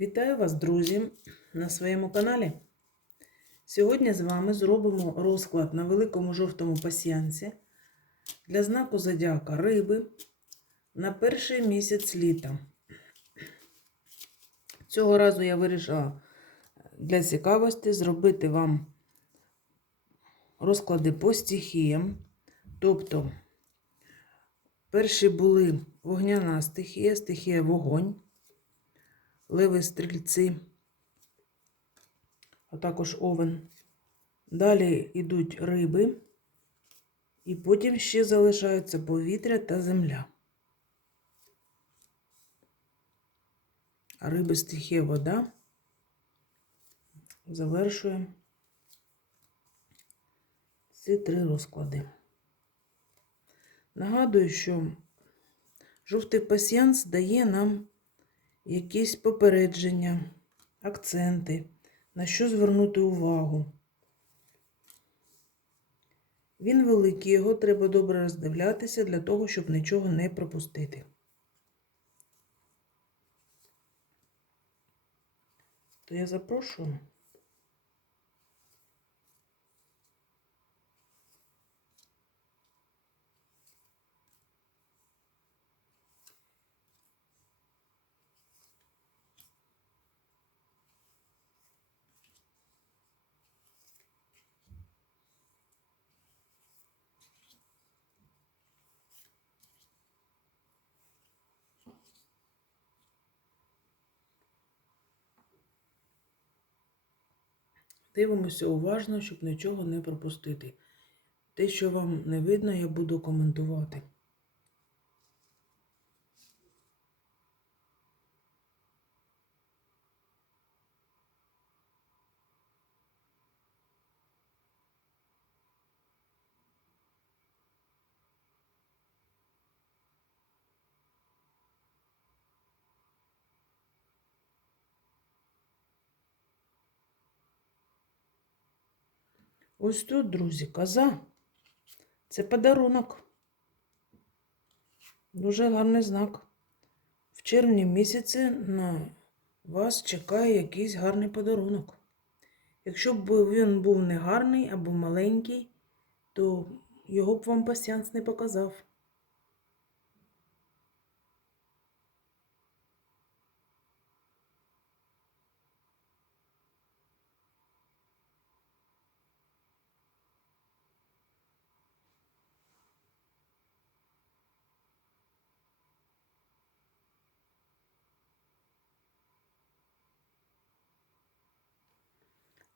Вітаю вас, друзі, на своєму каналі. Сьогодні з вами зробимо розклад на великому жовтому пасіянці для знаку зодіака риби на перший місяць літа. Цього разу я вирішила для цікавості зробити вам розклади по стихіям. Тобто, перші були вогняна стихія, стихія вогонь леви стрільці, а також овен. Далі йдуть риби, і потім ще залишаються повітря та земля. А риби стихія вода завершує ці три розклади. Нагадую, що жовтий пасіянс дає нам якісь попередження, акценти, на що звернути увагу. Він великий, його треба добре роздивлятися для того, щоб нічого не пропустити. То я запрошую. Дивимося уважно, щоб нічого не пропустити. Те, що вам не видно, я буду коментувати. Ось тут, друзі, коза. Це подарунок. Дуже гарний знак. В червні місяці на вас чекає якийсь гарний подарунок. Якщо б він був не гарний або маленький, то його б вам пасіанс не показав.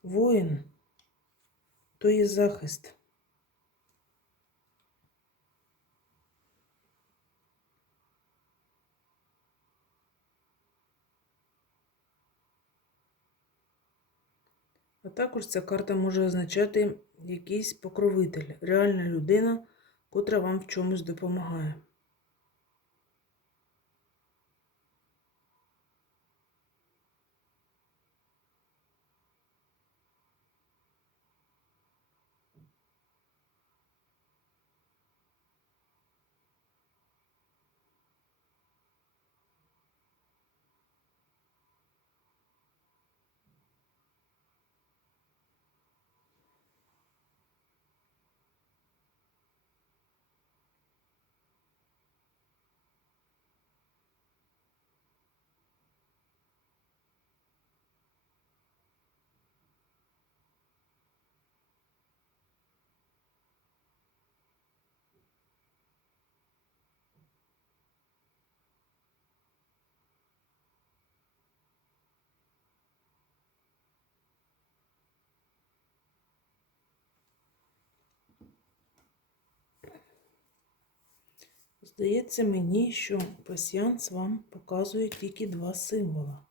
Воїн то є захист. А також ця карта може означати якийсь покровитель, реальна людина, котра вам в чомусь допомагає. Здається мені, що пасіанс вам показує тільки два символа.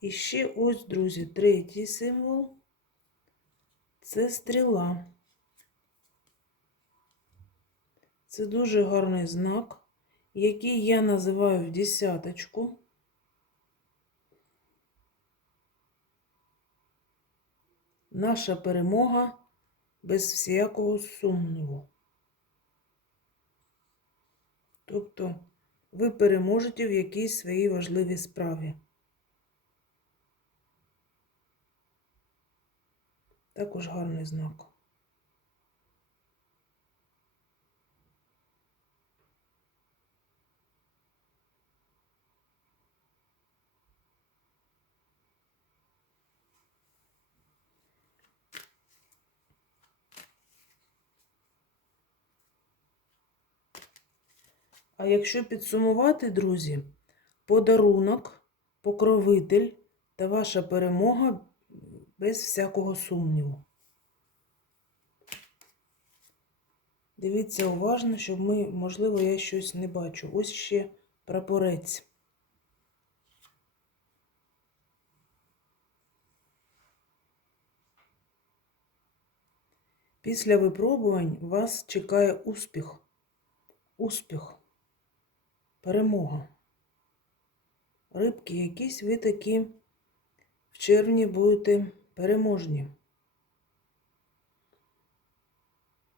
І ще ось, друзі, третій символ це стріла. Це дуже гарний знак, який я називаю в десяточку. Наша перемога без всякого сумніву. Тобто ви переможете в якійсь своїй важливій справі. Також гарний знак. А якщо підсумувати, друзі, подарунок, покровитель та ваша перемога без всякого сумніву. Дивіться уважно, щоб ми, можливо, я щось не бачу. Ось ще прапорець. Після випробувань вас чекає успіх. Успіх. Перемога. Рибки, якісь ви такі в червні будете переможні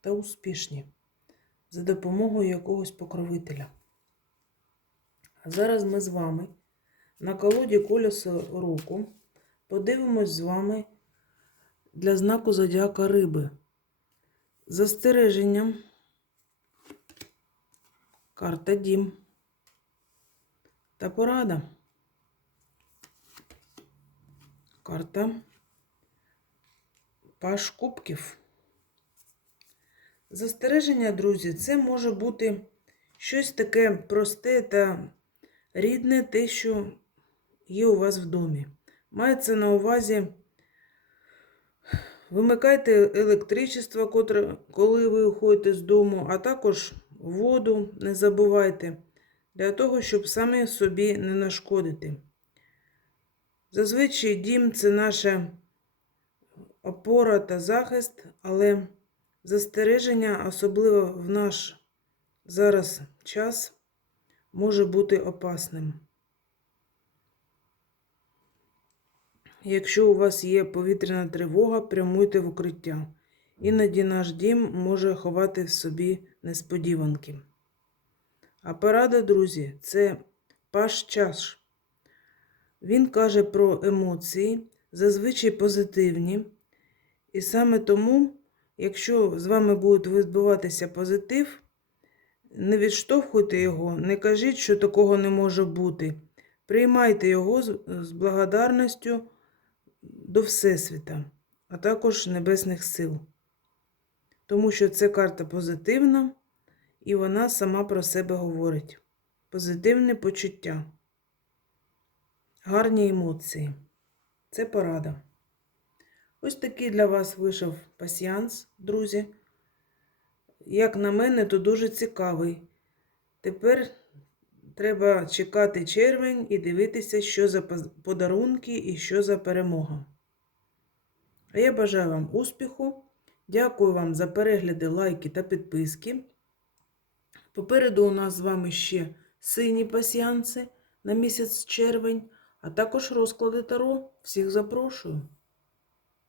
та успішні за допомогою якогось покровителя. А зараз ми з вами на колоді колесо року подивимось з вами для знаку зодіака риби. Застереженням. Карта Дім. Та порада. Карта Паш Кубків. Застереження, друзі, це може бути щось таке просте та рідне, те, що є у вас в домі. Мається на увазі, вимикайте електричество, коли ви уходите з дому, а також воду не забувайте, для того, щоб самі собі не нашкодити. Зазвичай дім це наша опора та захист, але застереження, особливо в наш зараз час, може бути опасним. Якщо у вас є повітряна тривога, прямуйте в укриття. Іноді наш дім може ховати в собі несподіванки. А порада, друзі, це паш чаш. Він каже про емоції, зазвичай позитивні. І саме тому, якщо з вами буде відбуватися позитив, не відштовхуйте його, не кажіть, що такого не може бути. Приймайте його з, благодарністю до Всесвіта, а також небесних сил. Тому що це карта позитивна, і вона сама про себе говорить. Позитивне почуття, гарні емоції. Це порада. Ось такий для вас вийшов пасіанс, друзі. Як на мене, то дуже цікавий. Тепер треба чекати червень і дивитися, що за подарунки і що за перемога. А я бажаю вам успіху. Дякую вам за перегляди, лайки та підписки. Попереду у нас з вами ще сині пасіанси на місяць червень, а також розклади таро. Всіх запрошую!